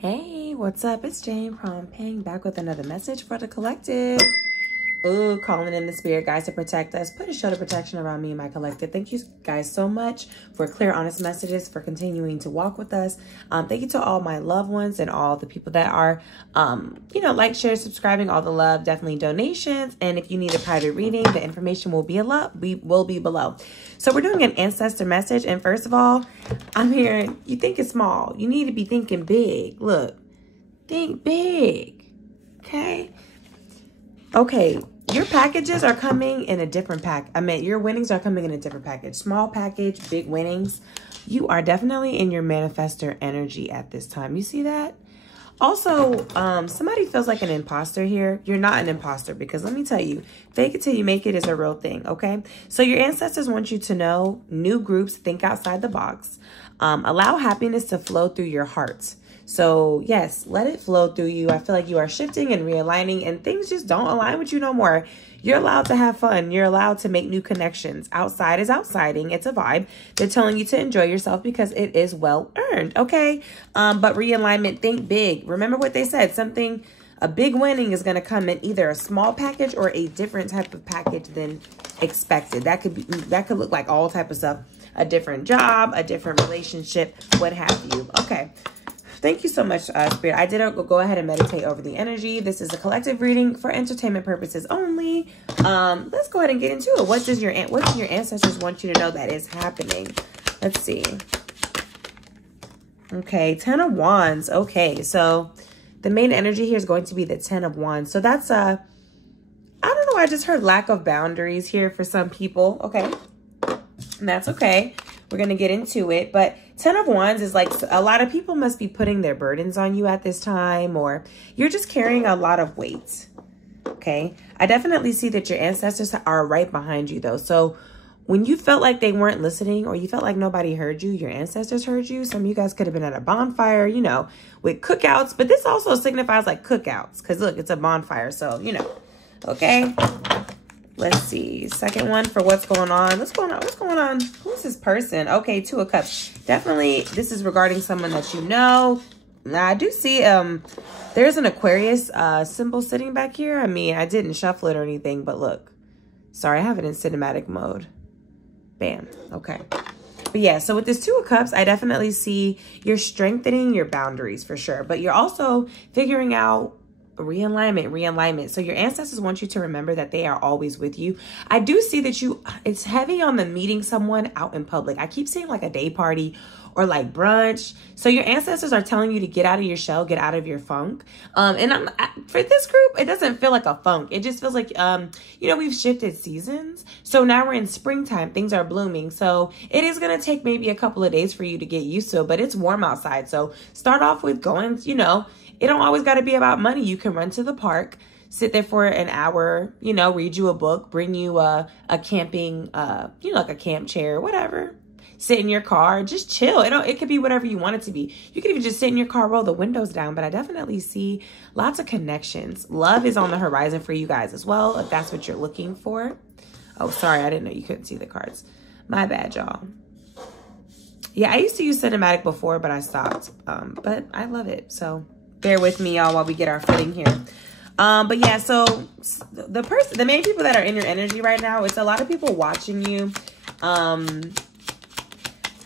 Hey, what's up? It's Jane Prompeng back with another message for the collective. Ooh, calling in the spirit guys to protect us. Put a shield of protection around me and my collective. Thank you guys so much for clear, honest messages, for continuing to walk with us. Thank you to all my loved ones and all the people that are, like, share, subscribing, all the love, definitely donations. And if you need a private reading, the information will be below. So we're doing an ancestor message. And first of all, I'm hearing you think it's small. You need to be thinking big. Look, think big. Okay. Okay, your packages are coming in a different your winnings are coming in a different package. Small package, big winnings. You are definitely in your manifestor energy at this time. You see that? Also, somebody feels like an imposter here. You're not an imposter because let me tell you, fake it till you make it is a real thing, okay? So your ancestors want you to know new groups, think outside the box. Allow happiness to flow through your heart. So yes, let it flow through you. I feel like you are shifting and realigning and things just don't align with you no more. You're allowed to have fun. You're allowed to make new connections. Outside is outsiding. It's a vibe. They're telling you to enjoy yourself because it is well earned. Okay. But realignment, think big. Remember what they said, a big winning is going to come in either a small package or a different type of package than expected. That could look like all type of stuff, a different job, a different relationship, what have you. Okay. Thank you so much, Spirit. I did go ahead and meditate over the energy. This is a collective reading for entertainment purposes only. Let's go ahead and get into it. What do your ancestors want you to know that is happening? Let's see. Okay, 10 of Wands. Okay, so the main energy here is going to be the 10 of Wands. So that's I don't know. I just heard lack of boundaries here for some people. Okay, and that's okay. We're going to get into it. But 10 of Wands is like a lot of people must be putting their burdens on you at this time, or you're just carrying a lot of weight. Okay. I definitely see that your ancestors are right behind you though. So when you felt like they weren't listening or you felt like nobody heard you, your ancestors heard you. Some of you guys could have been at a bonfire, with cookouts, but this also signifies like cookouts because look, it's a bonfire. So, okay. Let's see. Second one for what's going on. What's going on? What's going on? Who's this person? Okay, 2 of Cups. Definitely, this is regarding someone that you know. Now, I do see there's an Aquarius symbol sitting back here. I mean, I didn't shuffle it or anything, but look. Sorry, I have it in cinematic mode. Bam. Okay. But yeah, so with this 2 of Cups, I definitely see you're strengthening your boundaries for sure. But you're also figuring out realignment. So your ancestors want you to remember that they are always with you. I do see that it's heavy on the meeting someone out in public. I keep seeing like a day party or like brunch. So your ancestors are telling you to get out of your shell, get out of your funk. And for this group, it doesn't feel like a funk. It just feels like, we've shifted seasons. So now we're in springtime. Things are blooming. So it is going to take maybe a couple of days for you to get used to it, but it's warm outside. So start off with going, it don't always got to be about money. You can run to the park, sit there for an hour, read you a book, bring you a camping, like a camp chair, whatever. Sit in your car, just chill. It could be whatever you want it to be. You could even just sit in your car, roll the windows down. But I definitely see lots of connections. Love is on the horizon for you guys as well, if that's what you're looking for. Oh, sorry. I didn't know you couldn't see the cards. My bad, y'all. Yeah, I used to use cinematic before, but I stopped. But I love it. So bear with me, y'all, while we get our footing here. But yeah, so the main people that are in your energy right now, it's a lot of people watching you.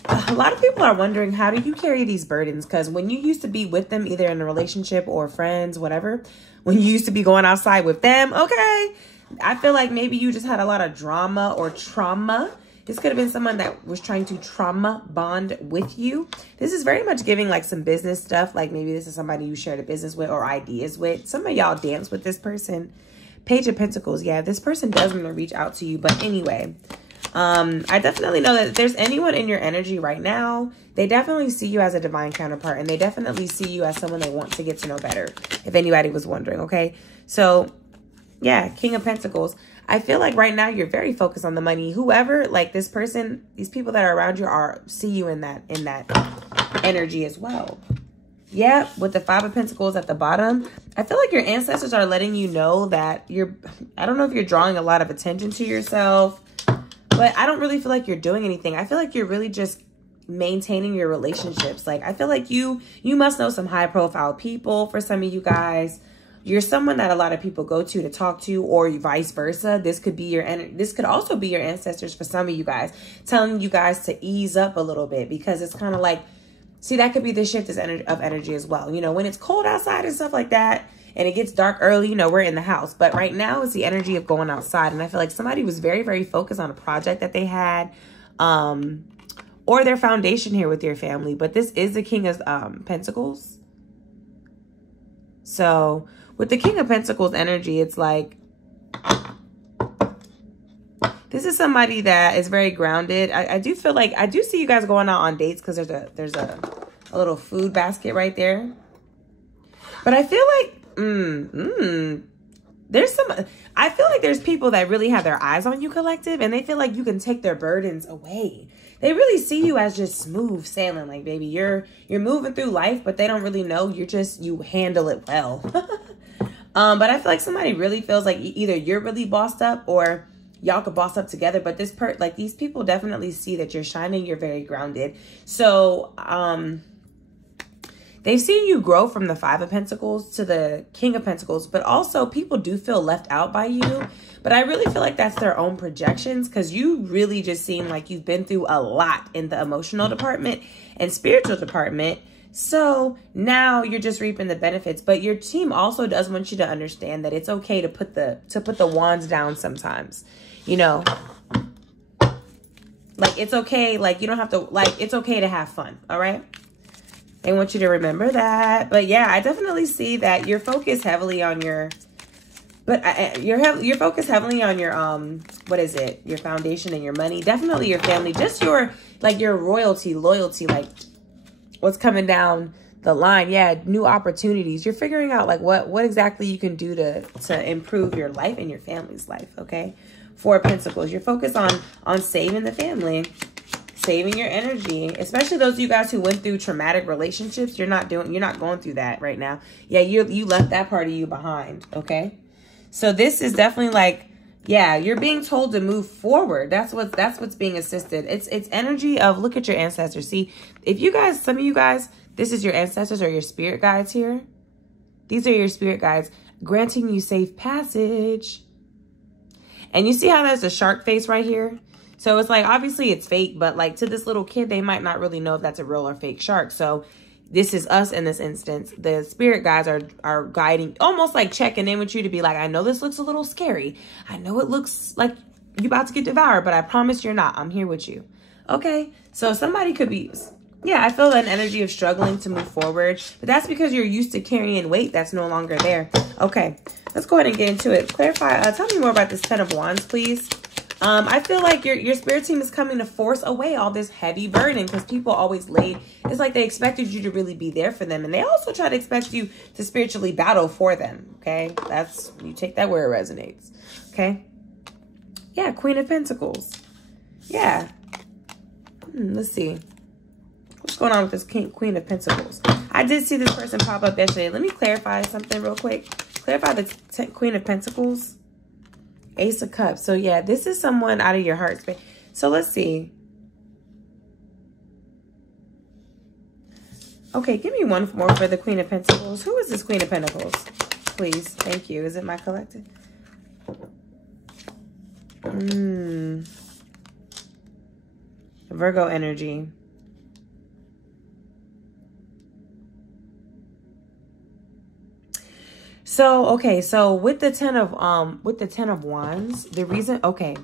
A lot of people are wondering, how do you carry these burdens? Because when you used to be with them, either in a relationship or friends, whatever, when you used to be going outside with them, okay, I feel like maybe you just had a lot of drama or trauma. This could have been someone that was trying to trauma bond with you. This is very much giving like some business stuff. Like maybe this is somebody you shared a business with or ideas with. Some of y'all dance with this person. Page of Pentacles. Yeah, this person does want to reach out to you. But anyway, I definitely know that if there's anyone in your energy right now, they definitely see you as a divine counterpart. And they definitely see you as someone they want to get to know better. If anybody was wondering, okay? So, yeah, King of Pentacles. I feel like right now you're very focused on the money. Whoever, like this person, these people that are around you see you in that energy as well. Yeah, with the 5 of Pentacles at the bottom, I feel like your ancestors are letting you know that I don't know if you're drawing a lot of attention to yourself, but I don't really feel like you're doing anything. I feel like you're really just maintaining your relationships. Like, I feel like you must know some high profile people. For some of you guys, you're someone that a lot of people go to talk to, or vice versa. This could be this could also be your ancestors for some of you guys, telling you guys to ease up a little bit, because it's kind of like, see, that could be the shift of energy as well. You know, when it's cold outside and stuff like that, and it gets dark early, you know, we're in the house. But right now it's the energy of going outside. And I feel like somebody was very, very focused on a project that they had, or their foundation here with your family. But this is the King of Pentacles. So with the King of Pentacles energy, it's like, this is somebody that is very grounded. I do feel like, I do see you guys going out on dates, because there's a little food basket right there. But I feel like, I feel like there's people that really have their eyes on you, collective, and they feel like you can take their burdens away. They really see you as just smooth sailing. Like, baby, you're moving through life, but they don't really know. You handle it well. But I feel like somebody really feels like either you're really bossed up, or y'all could boss up together. But these people definitely see that you're shining. You're very grounded. So, they've seen you grow from the Five of Pentacles to the King of Pentacles, but also people do feel left out by you. But I really feel like that's their own projections, because you really just seem like you've been through a lot in the emotional department and spiritual department. So now you're just reaping the benefits. But your team also does want you to understand that it's okay to put the wands down sometimes. You know, like, it's okay. Like, you don't have to, like, it's okay to have fun. All right. They want you to remember that. But yeah, I definitely see that you're focused heavily on your, you're focused heavily on your, what is it? Your foundation and your money. Definitely your family, just your, like, your royalty, loyalty, like what's coming down the line. Yeah. New opportunities. You're figuring out like what exactly you can do to improve your life and your family's life. Okay. Four of Pentacles. You're focused on saving the family. Saving your energy, especially those of you guys who went through traumatic relationships. You're not going through that right now. Yeah, you left that part of you behind. Okay, so this is definitely like, yeah, you're being told to move forward. That's what's being assisted. It's energy of, look at your ancestors. See, if you guys, some of you guys, this is your ancestors or your spirit guides here. These are your spirit guides granting you safe passage. And you see how there's a shark face right here? So it's like, obviously it's fake, but like to this little kid, they might not really know if that's a real or fake shark. So this is us in this instance. The spirit guides are guiding, almost like checking in with you to be like, I know this looks a little scary. I know it looks like you're about to get devoured, but I promise you're not. I'm here with you. Okay. So somebody could be, yeah, I feel an energy of struggling to move forward, but that's because you're used to carrying weight that's no longer there. Okay. Let's go ahead and get into it. Clarify. Tell me more about this Ten of Wands, please. I feel like your spirit team is coming to force away all this heavy burden, because people always it's like they expected you to really be there for them. And they also try to expect you to spiritually battle for them. Okay. You take that where it resonates. Okay. Yeah. Queen of Pentacles. Yeah. Let's see. What's going on with this Queen of Pentacles? I did see this person pop up yesterday. Let me clarify something real quick. Clarify the Queen of Pentacles. Ace of Cups. So yeah, this is someone out of your heart space. So let's see. Okay, give me one more for the Queen of Pentacles. Who is this Queen of Pentacles? Please. Thank you. Is it my collective? Virgo energy. So, okay, so with the Ten of Wands, the reason, okay,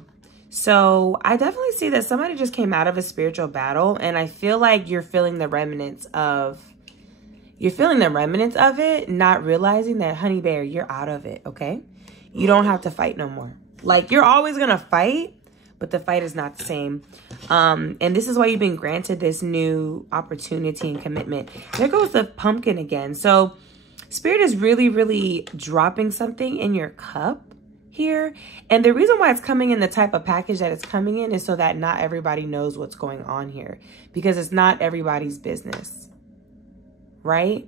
so I definitely see that somebody just came out of a spiritual battle, and I feel like you're feeling the remnants of it, not realizing that, honey bear, you're out of it, okay? You don't have to fight no more. Like, you're always going to fight, but the fight is not the same. And this is why you've been granted this new opportunity and commitment. There goes the pumpkin again. So Spirit is really, really dropping something in your cup here. And the reason why it's coming in the type of package that it's coming in is so that not everybody knows what's going on here, because it's not everybody's business, right?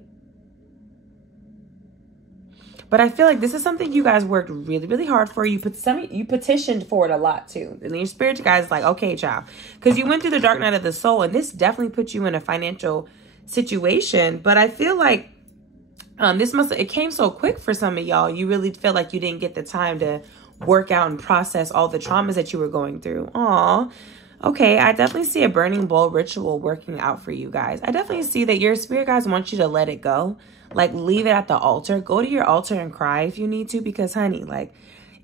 But I feel like this is something you guys worked really, really hard for. You petitioned for it a lot too. And then your spirit guys like, okay, child. Because you went through the dark night of the soul, and this definitely put you in a financial situation. But I feel like it came so quick for some of y'all. You really feel like you didn't get the time to work out and process all the traumas that you were going through. Aw. Okay, I definitely see a burning bowl ritual working out for you guys. I definitely see that your spirit guys want you to let it go. Like, leave it at the altar. Go to your altar and cry if you need to, because, honey, like,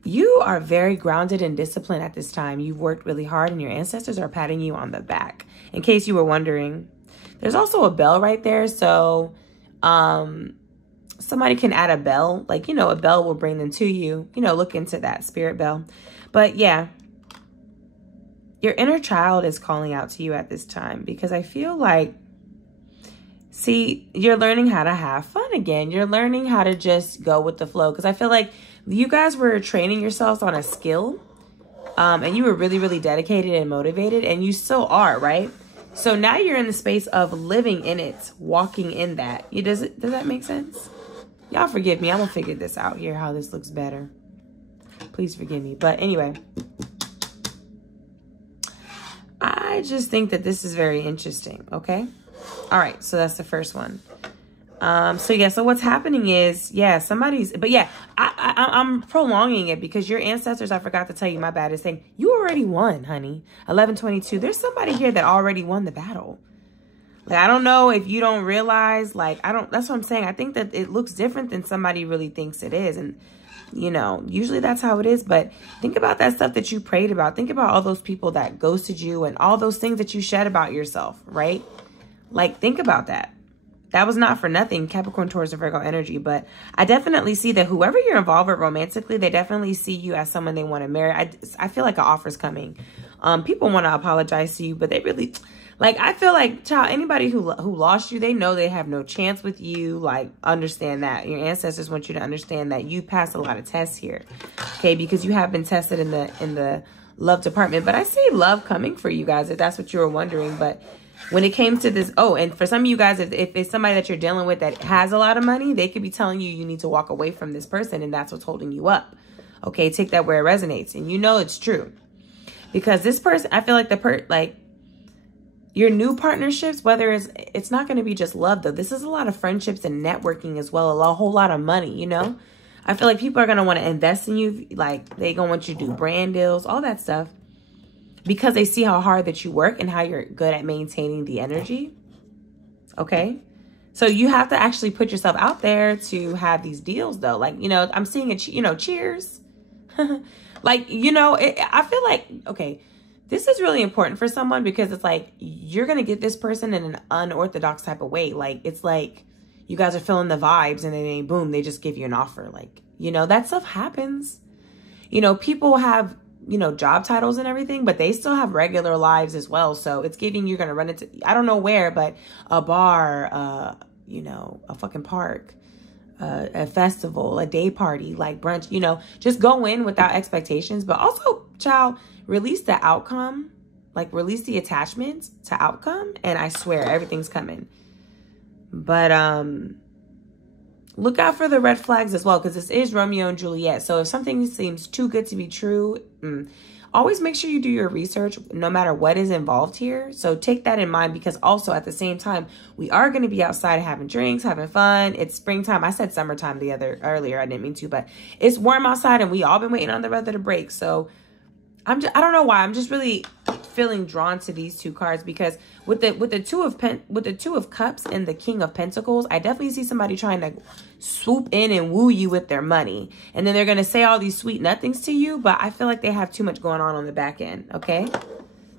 you are very grounded and disciplined at this time. You've worked really hard, and your ancestors are patting you on the back. In case you were wondering, there's also a bell right there. So, somebody can add a bell. Like, you know, a bell will bring them to you. You know, look into that spirit bell. But, yeah. Your inner child is calling out to you at this time, because I feel like, see, you're learning how to have fun again. You're learning how to just go with the flow, because I feel like you guys were training yourselves on a skill, and you were really, really dedicated and motivated, and you still are, right? So now you're in the space of living in it, walking in that. Does that make sense? Y'all forgive me. I'm going to figure this out here, how this looks better. Please forgive me. But anyway, I just think that this is very interesting, okay? All right, so that's the first one. So what's happening is, I'm prolonging it because your ancestors, I forgot to tell you, my bad, is saying, you already won, honey. 1122, there's somebody here that already won the battle. Like, I don't know if you don't realize, like, that's what I'm saying. I think that it looks different than somebody really thinks it is. And, you know, usually that's how it is. But think about that stuff that you prayed about. Think about all those people that ghosted you and all those things that you shed about yourself, right? Like, think about that. That was not for nothing, Capricorn, Taurus, and Virgo energy. But I definitely see that whoever you're involved with romantically, they definitely see you as someone they want to marry. I feel like an offer's coming. People want to apologize to you, but they really... Like, I feel like, child, anybody who lost you, they know they have no chance with you. Like, understand that. Your ancestors want you to understand that you passed a lot of tests here. Okay, because you have been tested in the love department. But I see love coming for you guys, if that's what you were wondering. But when it came to this, and for some of you guys, if it's somebody that you're dealing with that has a lot of money, they could be telling you need to walk away from this person, and that's what's holding you up. Okay, take that where it resonates. And you know it's true. Because this person, I feel like your new partnerships, whether it's not going to be just love, though. This is a lot of friendships and networking as well. A whole lot of money, you know? I feel like people are going to want to invest in you. Like, they going to want you to do brand deals, all that stuff. Because they see how hard that you work and how you're good at maintaining the energy. Okay? So you have to actually put yourself out there to have these deals, though. Like, you know, I'm seeing it, you know, cheers. Like, you know, I feel like, okay, this is really important for someone because it's like you're going to get this person in an unorthodox type of way. Like, it's like you guys are feeling the vibes and then boom, they just give you an offer. Like, you know, that stuff happens. You know, people have, you know, job titles and everything, but they still have regular lives as well. So it's giving, you're going to run into, I don't know where, but a bar, you know, a fucking park, a festival, a day party, like brunch, you know, just go in without expectations, but also, child, release the outcome, like release the attachment to outcome. And I swear everything's coming. But, look out for the red flags as well, because this is Romeo and Juliet. So if something seems too good to be true, always make sure you do your research no matter what is involved here. So take that in mind, because also at the same time, we are going to be outside having drinks, having fun. It's springtime. I said summertime earlier. I didn't mean to, but it's warm outside and we all been waiting on the weather to break. So I don't know why. I'm just really feeling drawn to these two cards, because with the two of cups and the King of Pentacles, I definitely see somebody trying to swoop in and woo you with their money, and then they're gonna say all these sweet nothings to you. But I feel like they have too much going on the back end. Okay,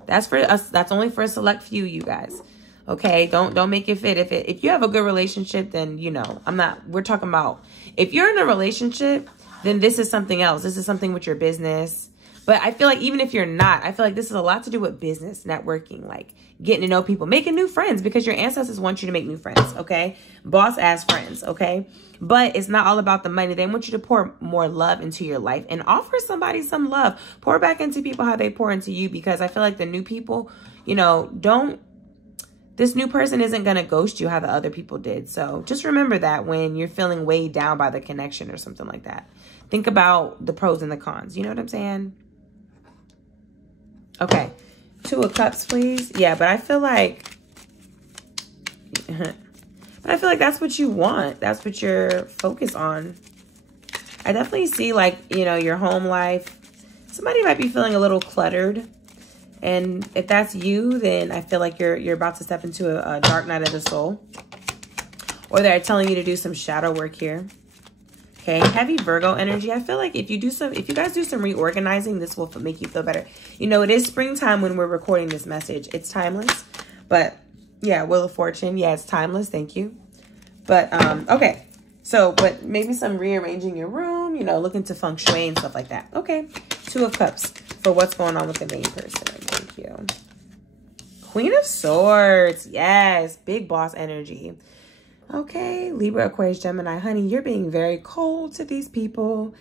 that's for us. That's only for a select few, you guys. Okay, don't make it fit. If you have a good relationship, then you know we're talking about if you're in a relationship, then this is something else. This is something with your business. But I feel like even if you're not, I feel like this is a lot to do with business, networking, like getting to know people, making new friends, because your ancestors want you to make new friends, okay? Boss ass friends, okay? But it's not all about the money. They want you to pour more love into your life and offer somebody some love. Pour back into people how they pour into you, because I feel like the new people, you know, don't this new person isn't going to ghost you how the other people did. So just remember that when you're feeling weighed down by the connection or something like that. Think about the pros and the cons. You know what I'm saying? Okay. 2 of Cups, please. Yeah, but I feel like... but I feel like that's what you want. That's what you're focused on. I definitely see, like, you know, your home life. Somebody might be feeling a little cluttered. And if that's you, then I feel like you're about to step into a dark night of the soul. Or they're telling you to do some shadow work here. Okay, heavy Virgo energy. I feel like if you guys do some reorganizing, this will make you feel better. You know, it is springtime when we're recording this message. It's timeless. But yeah, Wheel of Fortune. Yeah, it's timeless. Thank you. But okay. So, but maybe some rearranging your room, you know, looking to feng shui and stuff like that. Okay. 2 of Cups for what's going on with the main person. Thank you. Queen of Swords. Yes. Big boss energy. Okay. Libra, Aquarius, Gemini. Honey, you're being very cold to these people.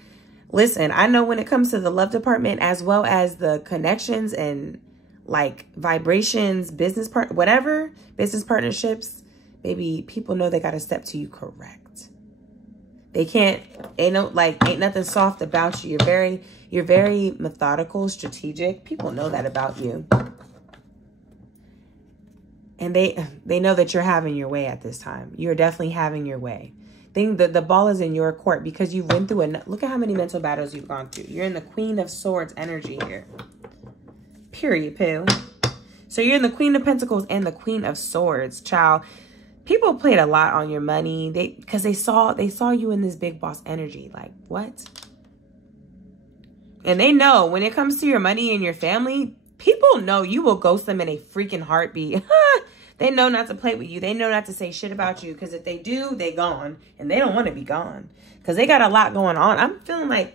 Listen, I know when it comes to the love department, as well as the connections and like vibrations, business partnerships, baby, people know they got to step to you correct. They can't, ain't nothing soft about you. You're very methodical, strategic. People know that about you. And they know that you're having your way at this time. You're definitely having your way. Think that the ball is in your court because you went through look at how many mental battles you've gone through. You're in the Queen of Swords energy here. Period, poo. So you're in the Queen of Pentacles and the Queen of Swords, child. People played a lot on your money because they saw you in this big boss energy. Like, what? And they know when it comes to your money and your family, people know you will ghost them in a freaking heartbeat. They know not to play with you. They know not to say shit about you because if they do, they gone. And they don't want to be gone because they got a lot going on. I'm feeling like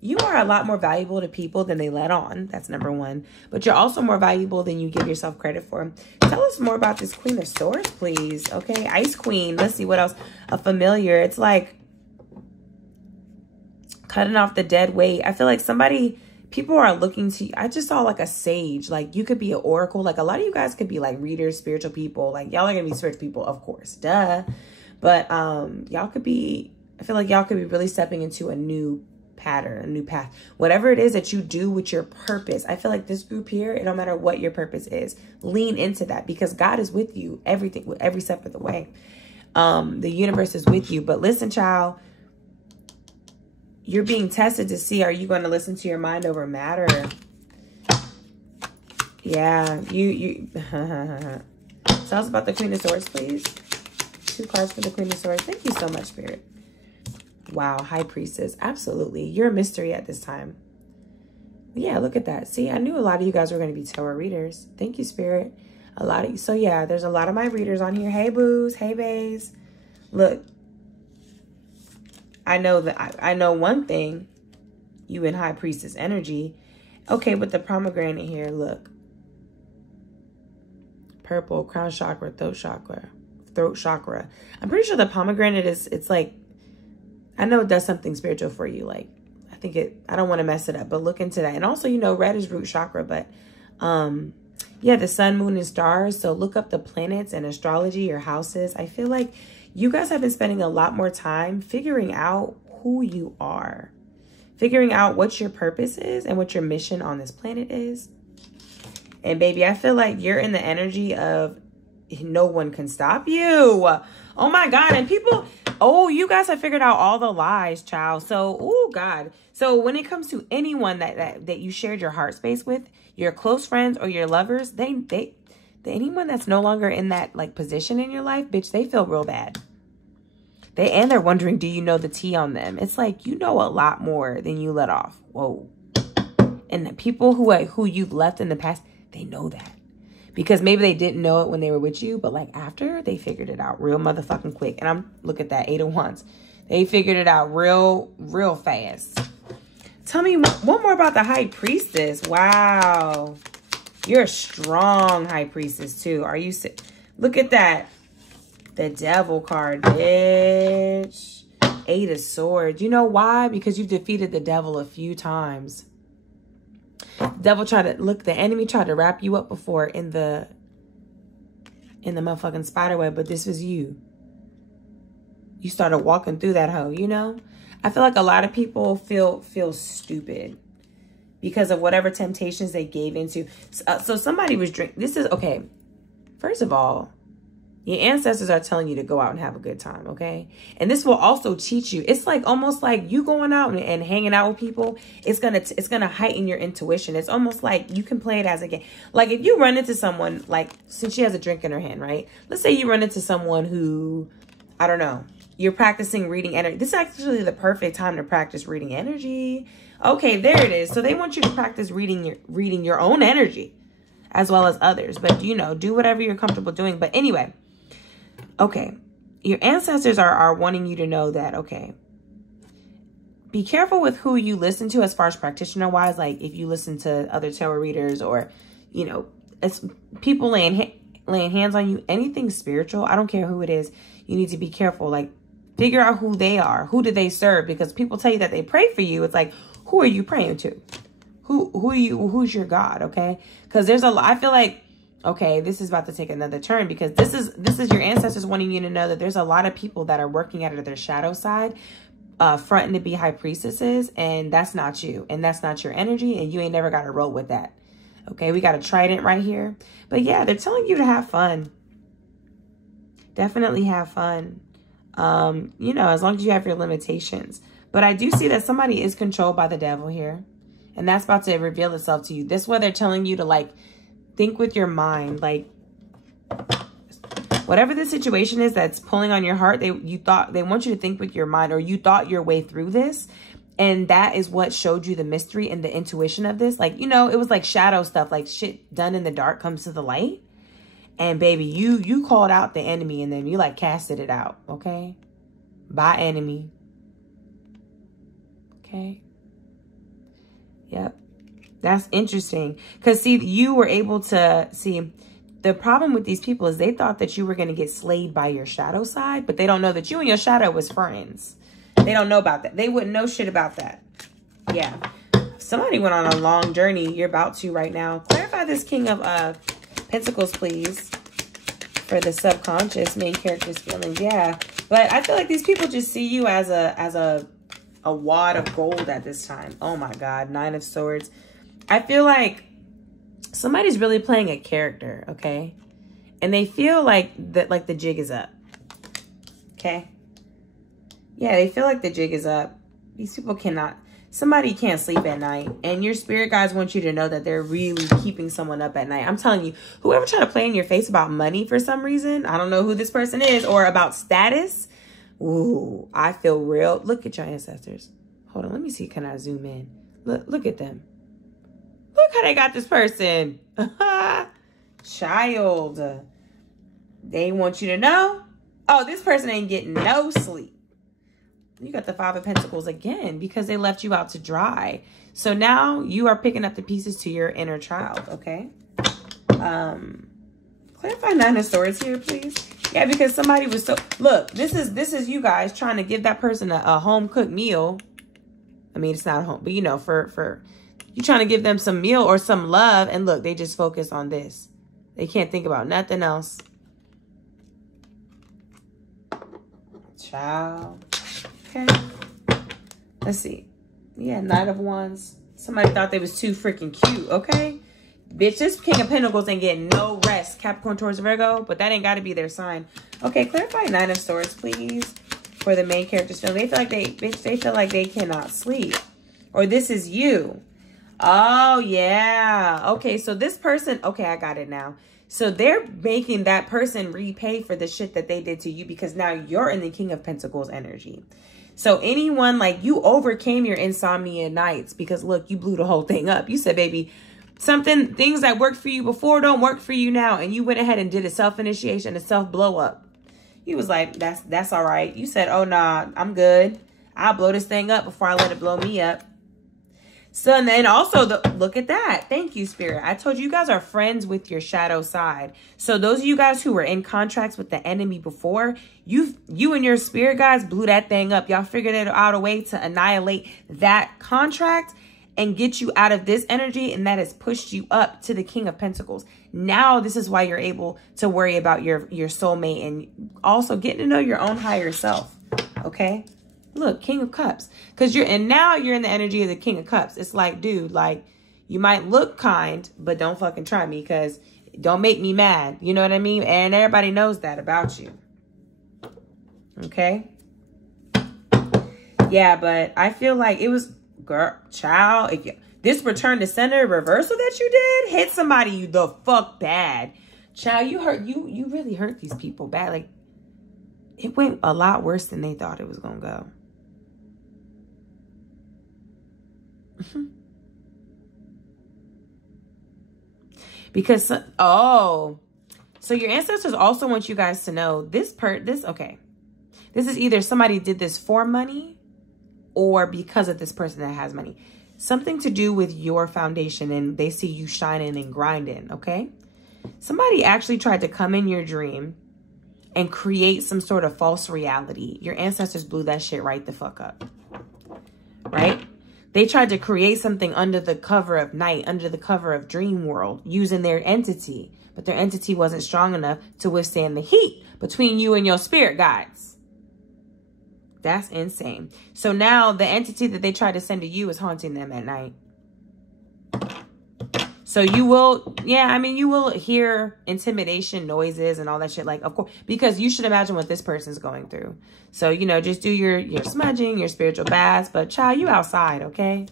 you are a lot more valuable to people than they let on. That's number 1. But you're also more valuable than you give yourself credit for. Tell us more about this Queen of Swords, please. Okay, Ice Queen. Let's see what else. A familiar. It's like cutting off the dead weight. I feel like people are looking to, I just saw like a sage. Like you could be an oracle. Like a lot of you guys could be like readers, spiritual people. Like y'all are going to be spiritual people, of course. Duh. But y'all could be, I feel like y'all could be really stepping into a new pattern, a new path, whatever it is that you do with your purpose. I feel like this group here, it don't matter what your purpose is, lean into that because God is with you every step of the way. The universe is with you. But listen, child, you're being tested to see, are you going to listen to your mind over matter? Yeah, you tell us about the Queen of Swords, please. 2 cards for the Queen of Swords. Thank you so much, Spirit. Wow, High Priestess. Absolutely. You're a mystery at this time. Yeah, look at that. See, I knew a lot of you guys were going to be tarot readers. Thank you, Spirit. So yeah, there's a lot of my readers on here. Hey, boos. Hey, bays. Look, I know one thing. You in High Priestess energy. Okay, with the pomegranate here, look. Purple, crown chakra, throat chakra. I'm pretty sure the pomegranate it's like, I know it does something spiritual for you. Like, I don't want to mess it up, but look into that. And also, you know, red is root chakra, but, yeah, the sun, moon, and stars. So look up the planets and astrology, your houses. I feel like you guys have been spending a lot more time figuring out who you are, figuring out what your purpose is and what your mission on this planet is. And baby, I feel like you're in the energy of no one can stop you. Oh my God. And people, oh, you guys have figured out all the lies, child. So, oh God. So when it comes to anyone that you shared your heart space with, your close friends or your lovers, anyone that's no longer in that like position in your life, bitch, they feel real bad. They're wondering, do you know the tea on them? It's like, you know a lot more than you let off. Whoa. And the people who you've left in the past, they know that. Because maybe they didn't know it when they were with you, but like after, they figured it out real motherfucking quick. And look at that, 8 of Wands. They figured it out real fast. Tell me one more about the High Priestess. Wow. You're a strong High Priestess too. Are you sick? Look at that. The Devil card, bitch. 8 of Swords. You know why? Because you've defeated the devil a few times. The enemy tried to wrap you up before in the in the motherfucking spider web, but this was you. You started walking through that hoe, you know? I feel like a lot of people feel stupid because of whatever temptations they gave into. So somebody was drinking. This is, okay, first of all, your ancestors are telling you to go out and have a good time, okay? And this will also teach you. It's like almost like you going out and hanging out with people. It's gonna heighten your intuition. It's almost like you can play it as a game. Like if you run into someone, like since she has a drink in her hand, right? Let's say you run into someone who, I don't know, you're practicing reading energy. This is actually the perfect time to practice reading energy. Okay, there it is. So they want you to practice reading your own energy as well as others. But, you know, do whatever you're comfortable doing. But anyway, okay, your ancestors are wanting you to know that, okay, be careful with who you listen to as far as practitioner-wise. Like if you listen to other tarot readers or, you know, it's people laying hands on you, anything spiritual, I don't care who it is, you need to be careful. Like figure out who they are. Who do they serve? Because people tell you that they pray for you. It's like, who are you praying to? Who's your God? Okay. Cause there's I feel like, okay, this is about to take another turn because this is your ancestors wanting you to know that there's a lot of people that are working out of their shadow side, fronting to be high priestesses, and that's not you, and that's not your energy, and you ain't never got to roll with that. Okay, we got a trident right here. But yeah, they're telling you to have fun. Definitely have fun. You know, as long as you have your limitations. But I do see that somebody is controlled by the devil here. And that's about to reveal itself to you. This is where they're telling you to, like, think with your mind. Like, whatever the situation is that's pulling on your heart, they want you to think with your mind, or you thought your way through this. And that is what showed you the mystery and the intuition of this. Like, you know, it was like shadow stuff, like shit done in the dark comes to the light. And baby, you called out the enemy and then you like casted it out. Okay. By enemy. Okay. Yep. That's interesting. Because see, you were able to see the problem with these people is they thought that you were going to get slayed by your shadow side, but they don't know that you and your shadow was friends. They don't know about that. They wouldn't know shit about that. Yeah. Somebody went on a long journey. You're about to right now. Clarify this King of Pentacles, please. For the subconscious main character's feelings. Yeah. But I feel like these people just see you as a wad of gold at this time. Oh my God. 9 of Swords. I feel like somebody's really playing a character. Okay. And they feel like the jig is up. Okay. Yeah, they feel like the jig is up. These people somebody can't sleep at night. And your spirit guides want you to know that they're really keeping someone up at night. I'm telling you, whoever trying to play in your face about money for some reason, I don't know who this person is, or about status. Ooh, I feel real. Look at your ancestors. Hold on, let me see. Can I zoom in? Look at them. Look how they got this person. Child. They want you to know, oh, this person ain't getting no sleep. You got the 5 of Pentacles again because they left you out to dry. So now you are picking up the pieces to your inner child, okay? Clarify 9 of Swords here, please. Yeah, because somebody was so... Look, this is you guys trying to give that person a home-cooked meal. I mean, it's not a home, but you know, for you trying to give them some meal or some love. And look, they just focus on this. They can't think about nothing else. Child. Okay, let's see. Yeah, Knight of Wands. Somebody thought they was too freaking cute. Okay, bitch, this King of Pentacles ain't getting no rest. Capricorn, Taurus, Virgo, but that ain't got to be their sign. Okay, clarify 9 of Swords, please, for the main character's feeling. They feel like they feel like they cannot sleep, or this is you. Oh yeah. Okay, so this person. Okay, I got it now. So they're making that person repay for the shit that they did to you because now you're in the King of Pentacles energy. So anyone, like, you overcame your insomnia nights because, look, you blew the whole thing up. You said, baby, things that worked for you before don't work for you now. And you went ahead and did a self-initiation, a self-blow up. He was like, that's all right. You said, oh, nah, I'm good. I'll blow this thing up before I let it blow me up. So, and then also, look at that. Thank you, Spirit. I told you guys are friends with your shadow side. So those of you guys who were in contracts with the enemy before, you and your spirit guys blew that thing up. Y'all figured out a way to annihilate that contract. and get you out of this energy, and that has pushed you up to the King of Pentacles. Now this is why you're able to worry about your soulmate and also getting to know your own higher self. Okay? Look, King of Cups. And now you're in the energy of the King of Cups. It's like, dude, like, you might look kind, but don't fucking try me, because don't make me mad. You know what I mean? And everybody knows that about you. Okay? Yeah, but I feel like it was, girl, child, if you, this return to sender reversal that you did hit somebody you the fuck bad. Child, you really hurt these people bad. Like, it went a lot worse than they thought it was gonna go. Because, oh, so your ancestors also want you guys to know okay. This is either somebody did this for money or because of this person that has money. Something to do with your foundation, and they see you shining and grinding, okay? Somebody actually tried to come in your dream and create some sort of false reality. Your ancestors blew that shit right the fuck up, right? They tried to create something under the cover of night, under the cover of dream world, using their entity. But their entity wasn't strong enough to withstand the heat between you and your spirit guides. That's insane. So now the entity that they tried to send to you is haunting them at night. So you will, yeah, I mean, you will hear intimidation noises and all that shit. Like, of course, because you should imagine what this person's going through. So, you know, just do your smudging, your spiritual baths. But, child, you outside, okay?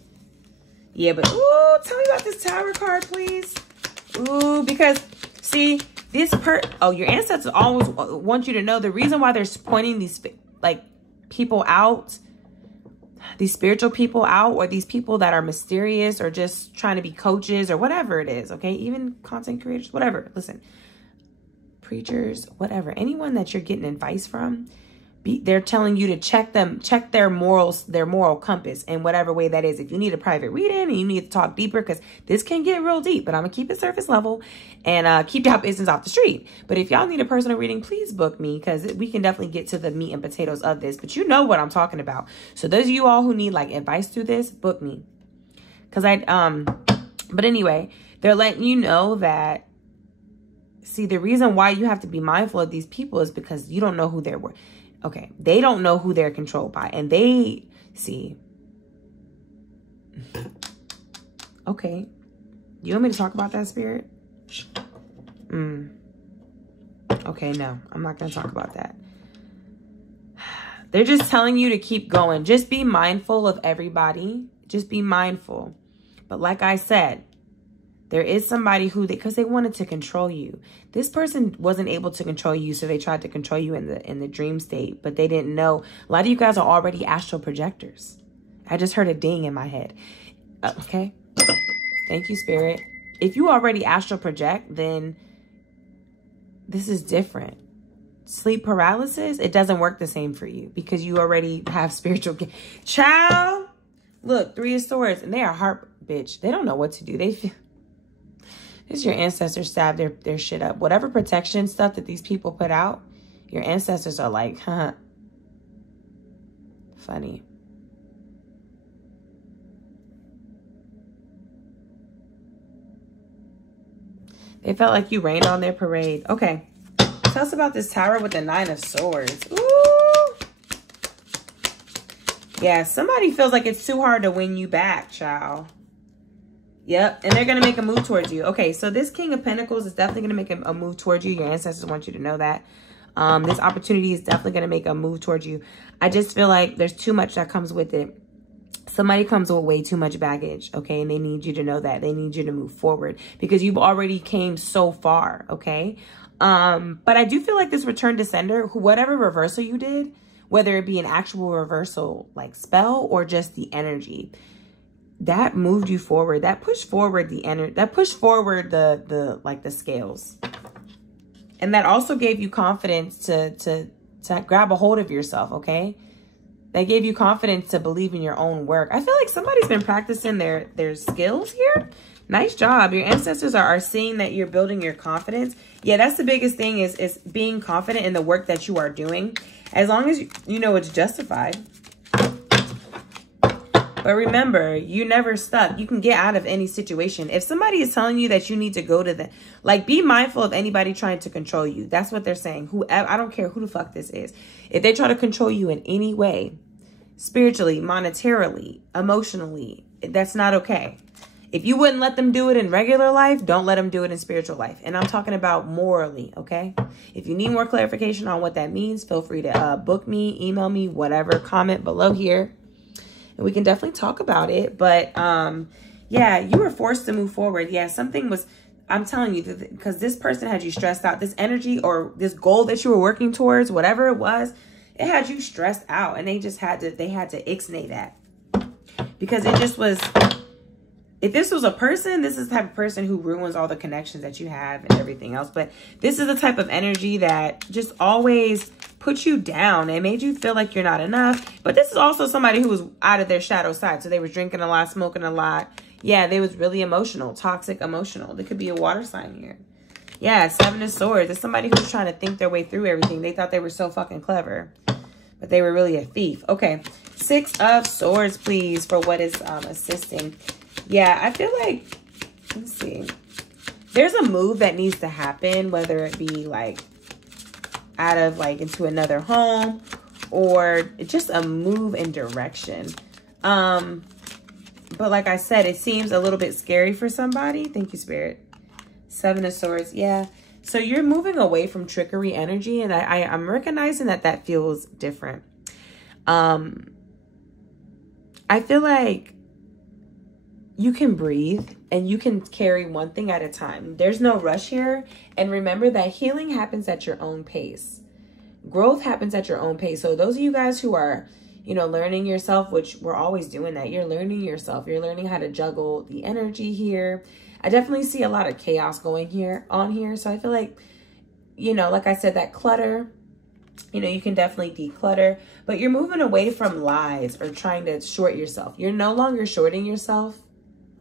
Yeah, but, ooh, tell me about this Tower card, please. Ooh, because, see, your ancestors always want you to know the reason why they're pointing these, like, people out, these spiritual people out, or these people that are mysterious or just trying to be coaches or whatever it is, okay? Even content creators, whatever. Listen, preachers, whatever. Anyone that you're getting advice from, they're telling you to check their morals, their moral compass in whatever way that is. If you need a private reading and you need to talk deeper, because this can get real deep, but I'm going to keep it surface level and keep y'all business off the street. But if y'all need a personal reading, please book me, because we can definitely get to the meat and potatoes of this. But you know what I'm talking about. So those of you all who need like advice through this, book me. Because but anyway, they're letting you know that, see, the reason why you have to be mindful of these people is because you don't know who they're with. Okay, they don't know who they're controlled by. And they see. Okay. You want me to talk about that, Spirit? Okay, no. I'm not going to talk about that. They're just telling you to keep going. Just be mindful of everybody. Just be mindful. But like I said, there is somebody who, because they wanted to control you. This person wasn't able to control you, so they tried to control you in the dream state, but they didn't know. A lot of you guys are already astral projectors. I just heard a ding in my head. Okay. Thank you, Spirit. If you already astral project, then this is different. Sleep paralysis, it doesn't work the same for you because you already have spiritual. Child, look, 3 of Swords, and they are heart, bitch. They don't know what to do. They feel. It's your ancestors stabbed their shit up. Whatever protection stuff that these people put out, your ancestors are like, huh. Funny. They felt like you rained on their parade. Okay. Tell us about this Tower with the 9 of Swords. Ooh. Yeah, somebody feels like it's too hard to win you back, child. Yep, and they're going to make a move towards you. Okay, so this King of Pentacles is definitely going to make a move towards you. Your ancestors want you to know that. This opportunity is definitely going to make a move towards you. I just feel like there's too much that comes with it. Somebody comes with way too much baggage, okay? And they need you to know that. They need you to move forward because you've already came so far, okay? But I do feel like this return to sender, whatever reversal you did, whether it be an actual reversal like spell or just the energy, that moved you forward. That pushed forward the energy. That pushed forward the scales. And that also gave you confidence to grab a hold of yourself, okay? That gave you confidence to believe in your own work. I feel like somebody's been practicing their skills here. Nice job. Your ancestors are seeing that you're building your confidence. Yeah, that's the biggest thing is being confident in the work that you are doing. As long as you know it's justified. But remember, you're never stuck. You can get out of any situation. If somebody is telling you that you need to go to the, like, be mindful of anybody trying to control you. That's what they're saying. Whoever, I don't care who the fuck this is. If they try to control you in any way, spiritually, monetarily, emotionally, that's not okay. If you wouldn't let them do it in regular life, don't let them do it in spiritual life. And I'm talking about morally, okay? If you need more clarification on what that means, feel free to book me, email me, whatever, comment below here. And we can definitely talk about it. But, yeah, you were forced to move forward. Yeah, something was, I'm telling you, because this person had you stressed out. This energy or this goal that you were working towards, whatever it was, it had you stressed out. And they just had to, ixnay that. Because it just was... If this was a person, this is the type of person who ruins all the connections that you have and everything else. But this is the type of energy that just always puts you down and made you feel like you're not enough. But this is also somebody who was out of their shadow side. So they were drinking a lot, smoking a lot. Yeah, they was really emotional, toxic emotional. There could be a water sign here. Yeah, 7 of Swords. It's somebody who's trying to think their way through everything. They thought they were so fucking clever, but they were really a thief. Okay, 6 of Swords, please, for what is assisting. Yeah, I feel like, let's see. There's a move that needs to happen, whether it be like out of like into another home or just a move in direction. But like I said, it seems a little bit scary for somebody. Thank you, Spirit. 7 of Swords. Yeah. So you're moving away from trickery energy. And I'm recognizing that that feels different. I feel like you can breathe and you can carry one thing at a time. There's no rush here. And remember that healing happens at your own pace. Growth happens at your own pace. So those of you guys who are, you know, learning yourself, which we're always doing that. You're learning yourself. You're learning how to juggle the energy here. I definitely see a lot of chaos going on here. So I feel like, you know, like I said, that clutter, you know, you can definitely declutter, but you're moving away from lies or trying to short yourself. You're no longer shorting yourself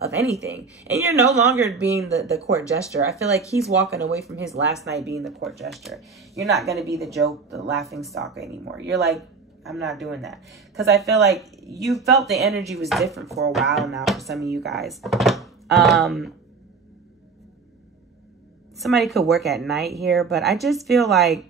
of anything. And you're no longer being the court jester. I feel like he's walking away from his last night being the court jester. You're not going to be the joke, the laughing stock anymore. You're like, I'm not doing that. Because I feel like you felt the energy was different for a while now for some of you guys. Somebody could work at night here, but I just feel like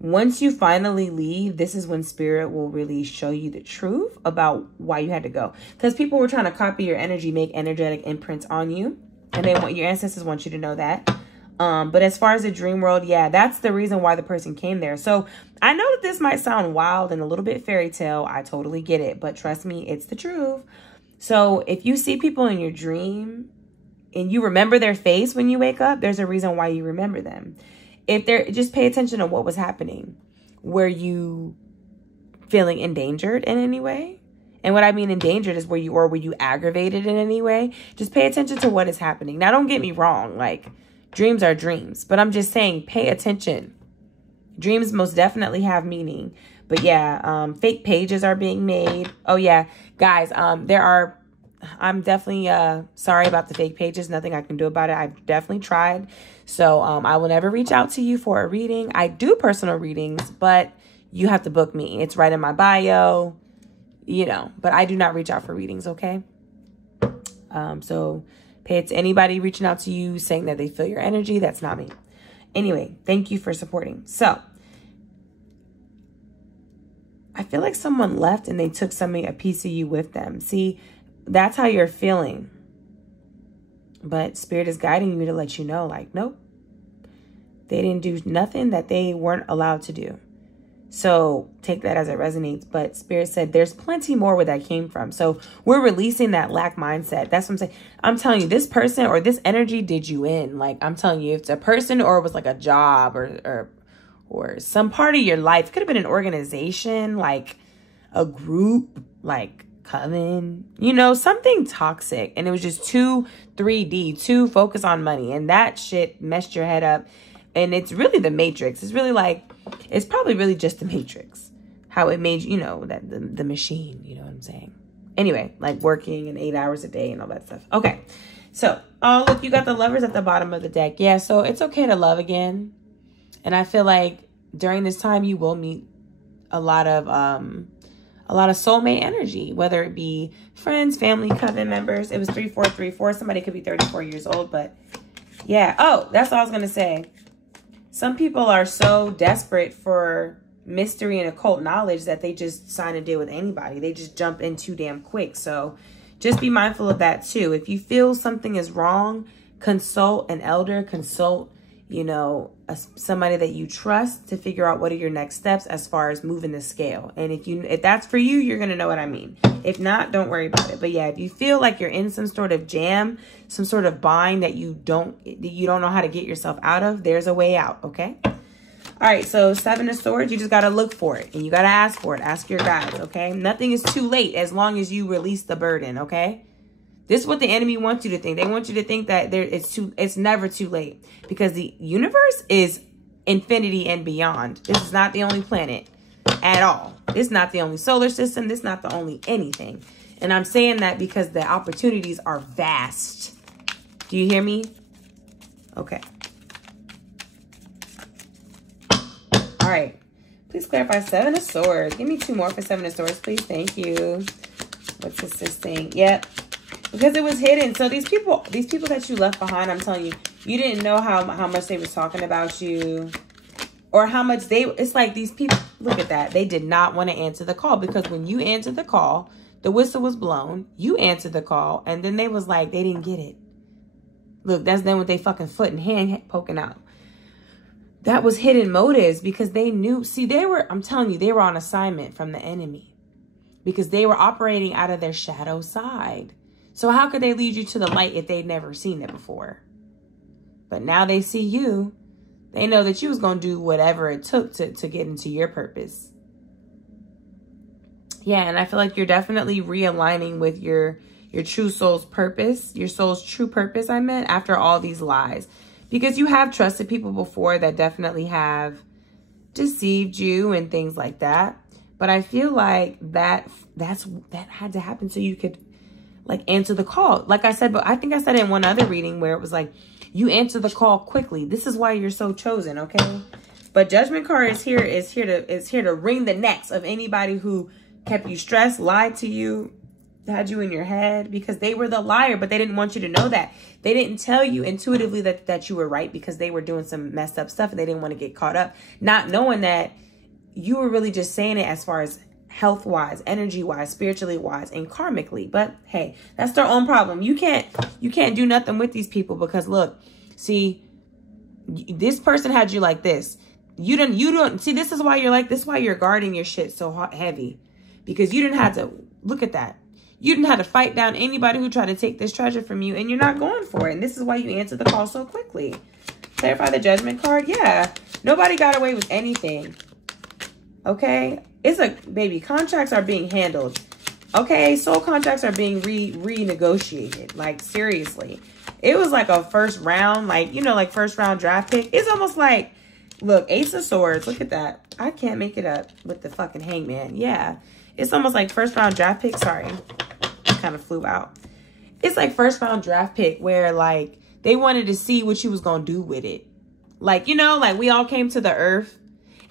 once you finally leave, this is when Spirit will really show you the truth about why you had to go. Because people were trying to copy your energy, make energetic imprints on you. And they want, your ancestors want you to know that. But as far as the dream world, yeah, that's the reason why the person came there. So I know that this might sound wild and a little bit fairy tale. I totally get it. But trust me, it's the truth. So if you see people in your dream and you remember their face when you wake up, there's a reason why you remember them. If they're, just pay attention to what was happening. Were you feeling endangered in any way? And what I mean endangered is were you aggravated in any way? Just pay attention to what is happening. Now, don't get me wrong. Like, dreams are dreams. But I'm just saying, pay attention. Dreams most definitely have meaning. But yeah, fake pages are being made. Oh yeah, guys, I'm definitely sorry about the fake pages. Nothing I can do about it. I've definitely tried. So I will never reach out to you for a reading. I do personal readings, but you have to book me. It's right in my bio, you know, but I do not reach out for readings, okay? So pay it to anybody reaching out to you saying that they feel your energy. That's not me. Anyway, thank you for supporting. So I feel like someone left and they took a piece of you with them. See, that's how you're feeling. But Spirit is guiding you to let you know, like, nope. They didn't do nothing that they weren't allowed to do. So take that as it resonates. But Spirit said there's plenty more where that came from. So we're releasing that lack mindset. That's what I'm saying. I'm telling you, this person or this energy did you in. Like, I'm telling you, if it's a person or it was like a job or some part of your life. It could have been an organization, like a group, like coven, you know, something toxic. And it was just too 3D, too focused on money. And that shit messed your head up. And it's really the Matrix. It's really like, it's probably really just the Matrix. How it made, you know, that the machine, you know what I'm saying? Anyway, like working and 8 hours a day and all that stuff. Okay. So, oh, look, you got the Lovers at the bottom of the deck. Yeah, so it's okay to love again. And I feel like during this time, you will meet a lot of a lot of soulmate energy, whether it be friends, family, coven members. It was 3434. Somebody could be 34 years old, but yeah. Oh, that's all I was going to say. Some people are so desperate for mystery and occult knowledge that they just sign a deal with anybody. They just jump in too damn quick. So just be mindful of that too. If you feel something is wrong, consult an elder, consult, you know, somebody that you trust to figure out what are your next steps as far as moving the scale. And if that's for you, you're going to know what I mean. If not, don't worry about it. But yeah, if you feel like you're in some sort of jam, some sort of bind that you don't know how to get yourself out of, there's a way out, okay? All right, so 7 of Swords, you just got to look for it. And you got to ask for it. Ask your guides, okay? Nothing is too late as long as you release the burden, okay? This is what the enemy wants you to think. They want you to think that it's never too late. Because the universe is infinity and beyond. This is not the only planet at all. This is not the only solar system. This is not the only anything. And I'm saying that because the opportunities are vast. Do you hear me? Okay. All right. Please clarify 7 of Swords. Give me 2 more for 7 of Swords, please. Thank you. What's this thing? Yep. Because it was hidden. So these people that you left behind, I'm telling you, you didn't know how much they was talking about you. Or how much it's like these people, look at that. They did not want to answer the call. Because when you answered the call, the whistle was blown. You answered the call. And then they was like, they didn't get it. Look, that's them with their fucking foot and hand poking out. That was hidden motives because they knew. See, I'm telling you, they were on assignment from the enemy. Because they were operating out of their shadow side. So how could they lead you to the light if they'd never seen it before? But now they see you. They know that you was going to do whatever it took to get into your purpose. Yeah, and I feel like you're definitely realigning with your true soul's purpose. Your soul's true purpose, I meant, after all these lies. Because you have trusted people before that definitely have deceived you and things like that. But I feel like that had to happen so you could like answer the call. Like I said, but I think I said it in one other reading where it was like, you answer the call quickly. This is why you're so chosen, okay? But Judgment card is here to wring the necks of anybody who kept you stressed, lied to you, had you in your head, because they were the liar, but they didn't want you to know that. They didn't tell you intuitively that you were right because they were doing some messed up stuff and they didn't want to get caught up, not knowing that you were really just saying it as far as health-wise, energy-wise, spiritually-wise, and karmically. But hey, that's their own problem. You can't do nothing with these people because look, see, this person had you like this. You don't see, this is why you're like this. Is why you're guarding your shit so heavy, because you didn't have to look at that. You didn't have to fight down anybody who tried to take this treasure from you, and you're not going for it. And this is why you answered the call so quickly. Clarify the Judgment card. Yeah, nobody got away with anything. Okay. It's like, baby, contracts are being handled. Okay, soul contracts are being renegotiated. Like, seriously. It was like a first round, like, you know, like first round draft pick. It's almost like, look, Ace of Swords. Look at that. I can't make it up with the fucking Hangman. Yeah. It's almost like first round draft pick. Sorry. I kind of flew out. It's like first round draft pick where, like, they wanted to see what you was going to do with it. Like, you know, like we all came to the earth.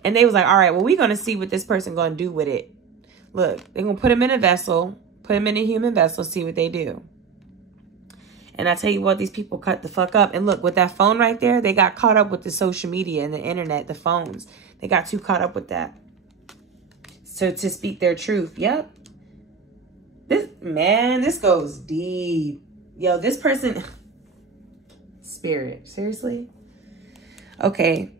And they was like, all right, well, we're going to see what this person going to do with it. Look, they're going to put him in a vessel, put him in a human vessel, see what they do. And I tell you what, these people cut the fuck up. And look, with that phone right there, they got caught up with the social media and the internet, the phones. They got too caught up with that. So to speak their truth. Yep. This goes deep. Yo, this person, spirit, seriously? Okay.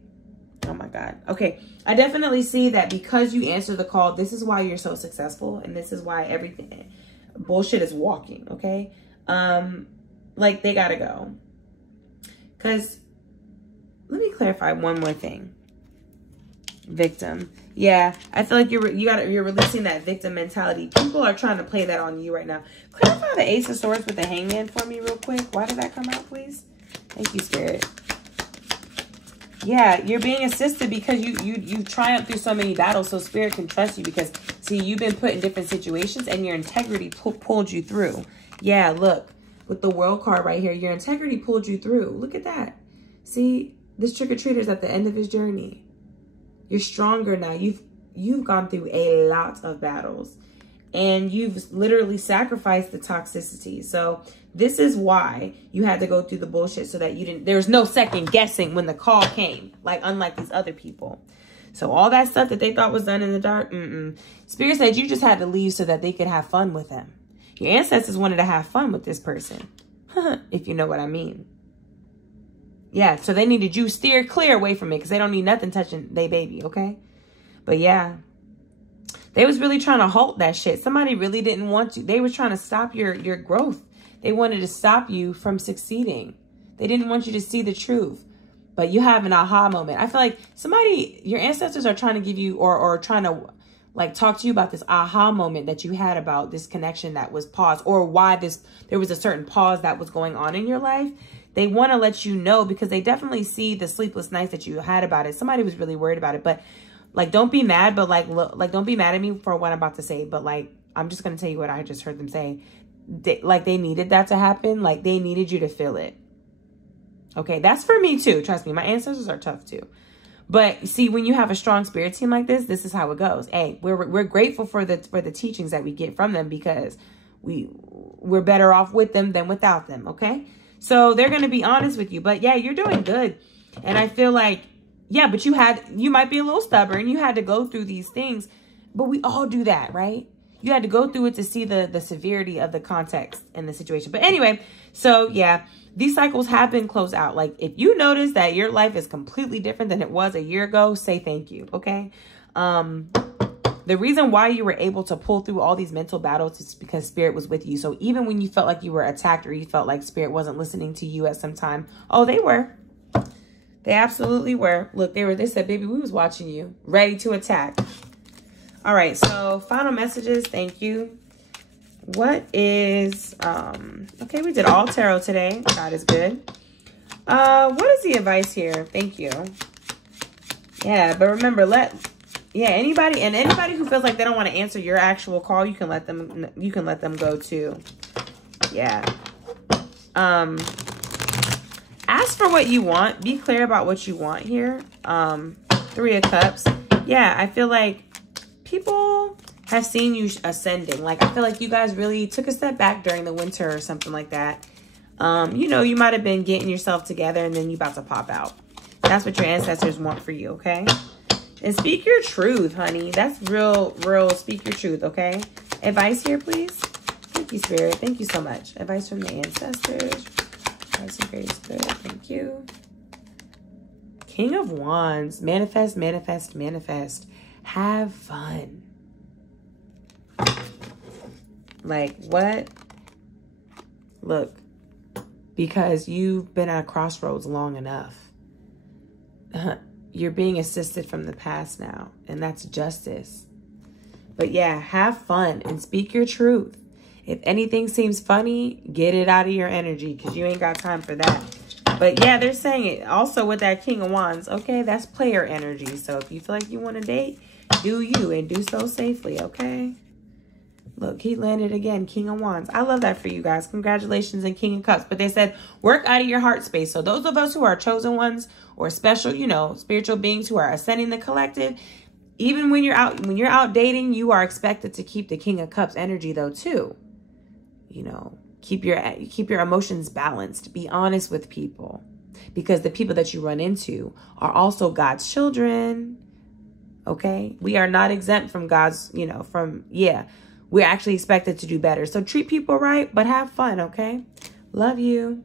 Oh my God. Okay. I definitely see that because you answer the call, this is why you're so successful. And this is why everything bullshit is walking. Okay. Like they gotta go. Cause let me clarify one more thing. Victim. Yeah. I feel like you're releasing that victim mentality. People are trying to play that on you right now. Clarify the Ace of Swords with the Hangman for me real quick. Why did that come out, please? Thank you, Spirit. Yeah, you're being assisted because you triumphed through so many battles, so Spirit can trust you because, see, you've been put in different situations and your integrity pulled you through. Yeah, look, with the World card right here, your integrity pulled you through. Look at that. See, this trick-or-treater's at the end of his journey. You're stronger now. You've you've gone through a lot of battles. And you've literally sacrificed the toxicity. So this is why you had to go through the bullshit, so that you didn't, there's no second guessing when the call came, like unlike these other people. So all that stuff that they thought was done in the dark, Spirit said you just had to leave so that they could have fun with him. Your ancestors wanted to have fun with this person, if you know what I mean. Yeah, so they needed you steer clear away from it, because they don't need nothing touching their baby, okay? But yeah. They was really trying to halt that shit. Somebody really didn't want you. They were trying to stop your growth. They wanted to stop you from succeeding. They didn't want you to see the truth. But you have an aha moment. I feel like somebody, your ancestors are trying to give you, or trying to like talk to you about this aha moment that you had about this connection that was paused, or why there was a certain pause that was going on in your life. They want to let you know, because they definitely see the sleepless nights that you had about it. Somebody was really worried about it, but like, don't be mad, but like, don't be mad at me for what I'm about to say. But like, I'm just going to tell you what I just heard them say. They needed that to happen. Like, they needed you to feel it. Okay. That's for me too. Trust me. My ancestors are tough too. But see, when you have a strong spirit team like this is how it goes. Hey, we're grateful for the teachings that we get from them, because we're better off with them than without them. Okay. So they're going to be honest with you, but yeah, you're doing good. And I feel like, yeah, but you might be a little stubborn. You had to go through these things, but we all do that, right? You had to go through it to see the severity of the context and the situation. But anyway, so yeah, these cycles have been closed out. Like, if you notice that your life is completely different than it was a year ago, say thank you, okay? The reason why you were able to pull through all these mental battles is because Spirit was with you. So even when you felt like you were attacked, or you felt like Spirit wasn't listening to you at some time, oh, they were. They absolutely were. Look, they said, baby, we was watching you, ready to attack. All right, so final messages. Thank you. What is, okay, we did all tarot today. God is good. What is the advice here? Thank you. Yeah, but remember, anybody who feels like they don't want to answer your actual call, you can let them go too. Yeah. Ask for what you want. Be clear about what you want here. 3 of Cups. Yeah, I feel like people have seen you ascending. Like, I feel like you guys really took a step back during the winter or something like that. You know, you might have been getting yourself together, and then you about to pop out. That's what your ancestors want for you, okay? And speak your truth, honey. That's real, speak your truth, okay? Advice here, please. Thank you, Spirit. Thank you so much. Advice from the ancestors. Advice and grace, good. Thank you. King of Wands. Manifest, manifest, manifest. Have fun. Like, what? Look, because you've been at a crossroads long enough. You're being assisted from the past now, and that's justice. But yeah, have fun and speak your truth. If anything seems funny, get it out of your energy, because you ain't got time for that. But yeah, they're saying it also with that King of Wands. Okay, that's player energy. So if you feel like you want to date, do you, and do so safely, okay? Look, he landed again, King of Wands. I love that for you guys. Congratulations, and King of Cups. But they said, work out of your heart space. So those of us who are chosen ones, or special, you know, spiritual beings who are ascending the collective, even when you're out dating, you are expected to keep the King of Cups energy though too. You know, keep your emotions balanced. Be honest with people, because the people that you run into are also God's children. Okay, we are not exempt from God's, you know, we're actually expected to do better. So treat people right, but have fun, okay? Love you.